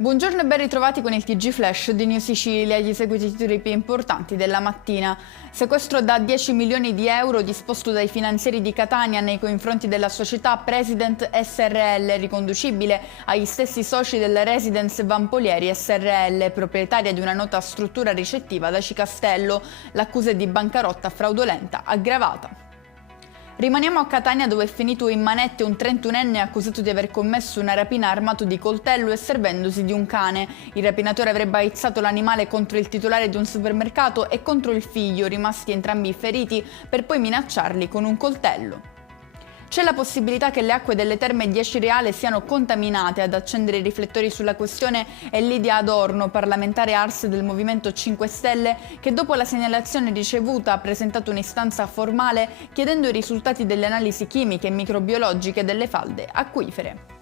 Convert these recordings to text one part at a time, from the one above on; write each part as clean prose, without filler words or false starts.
Buongiorno e ben ritrovati con il TG Flash di New Sicilia, gli seguiti titoli più importanti della mattina. Sequestro da 10 milioni di euro disposto dai finanzieri di Catania nei confronti della società President SRL, riconducibile agli stessi soci del Residence Vampolieri SRL, proprietaria di una nota struttura ricettiva da Cicastello. L'accusa è di bancarotta fraudolenta aggravata. Rimaniamo a Catania, dove è finito in manette un 31enne accusato di aver commesso una rapina armato di coltello e servendosi di un cane. Il rapinatore avrebbe aizzato l'animale contro il titolare di un supermercato e contro il figlio, rimasti entrambi feriti, per poi minacciarli con un coltello. C'è la possibilità che le acque delle terme di Acireale siano contaminate. Ad accendere i riflettori sulla questione è Lidia Adorno, parlamentare ARS del Movimento 5 Stelle, che dopo la segnalazione ricevuta ha presentato un'istanza formale chiedendo i risultati delle analisi chimiche e microbiologiche delle falde acquifere.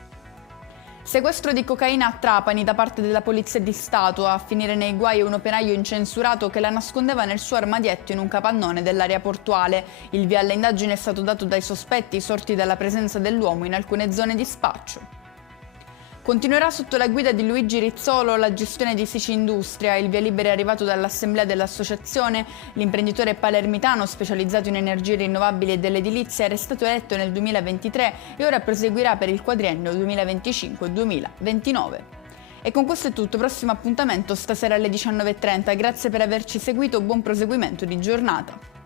Sequestro di cocaina a Trapani da parte della Polizia di Stato. A finire nei guai è un operaio incensurato che la nascondeva nel suo armadietto in un capannone dell'area portuale. Il via alle indagini è stato dato dai sospetti sorti dalla presenza dell'uomo in alcune zone di spaccio. Continuerà sotto la guida di Luigi Rizzolo la gestione di Sicindustria. Il via libera è arrivato dall'assemblea dell'associazione. L'imprenditore palermitano specializzato in energie rinnovabili e dell'edilizia era stato eletto nel 2023 e ora proseguirà per il quadriennio 2025-2029. E con questo è tutto, prossimo appuntamento stasera alle 19:30. Grazie per averci seguito, buon proseguimento di giornata.